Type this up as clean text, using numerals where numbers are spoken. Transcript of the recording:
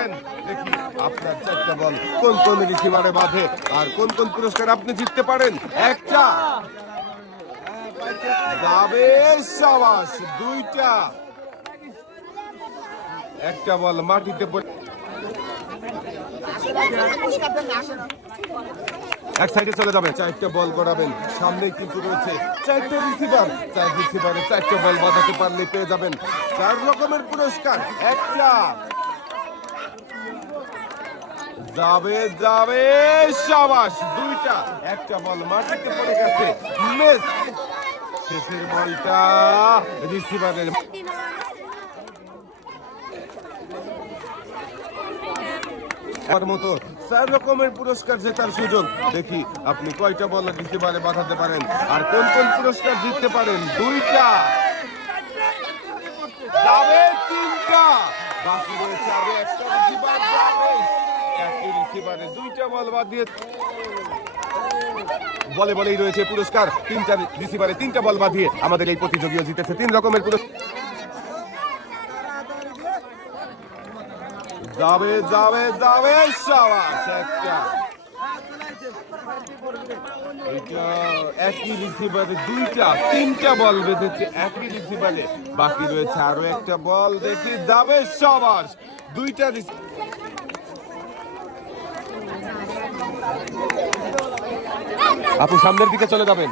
যাবেন। দেখি আপনার 4টা বল কোন কোন রিসিভারে বাঁধে আর কোন কোন পুরস্কার আপনি জিততে পারেন। একটা যাবে, সাবাস। দুইটা, একটা বল মাটিতে পড়ে এক সাইডে চলে যাবে। 4টা বল গড়াবেন, সামনে কিন্তু রয়েছে 4টে রিসিভার। 4 রিসিভারে 4টে বল বাঁধাতে পারলে পেয়ে যাবেন 4 রকমের পুরস্কার। একটা যাবে, যাবে, সাবাস। দুইটা, একটা বল মাটিতে পড়ে গেছে, মিস। শেষের বলটা রিসিভারের মতো 4 রকমের পুরস্কার জেতার সুযোগ। দেখি আপনি কয়টা বল রিসিভারে বাঁধাতে পারেন আর কোন কোন পুরস্কার জিততে পারেন। দুইটা যাবে, তিনটা বাকি রয়েছে আরো একটা রিসিভার যাবে। একই রিসিভারে 2টা বল বাদ দিয়ে বলে বলেই রয়েছে পুরস্কার। 3টা রিসিভারে 3টা বল বাদ দিয়ে আমাদের এই প্রতিযোগীও জিতেছে 3 রকমের পুরস্কার। যাবে, যাবে, যাবে, সাবাস। একটা, এটা একই রিসিভারে 2টা, 3টা বল বেঁধেছে একই রিসিভারে। বাকি রয়েছে আরো একটা বল। দেখি যাবে, সাবাস। 2টা আপু সামনের দিকে চলে যাবেন।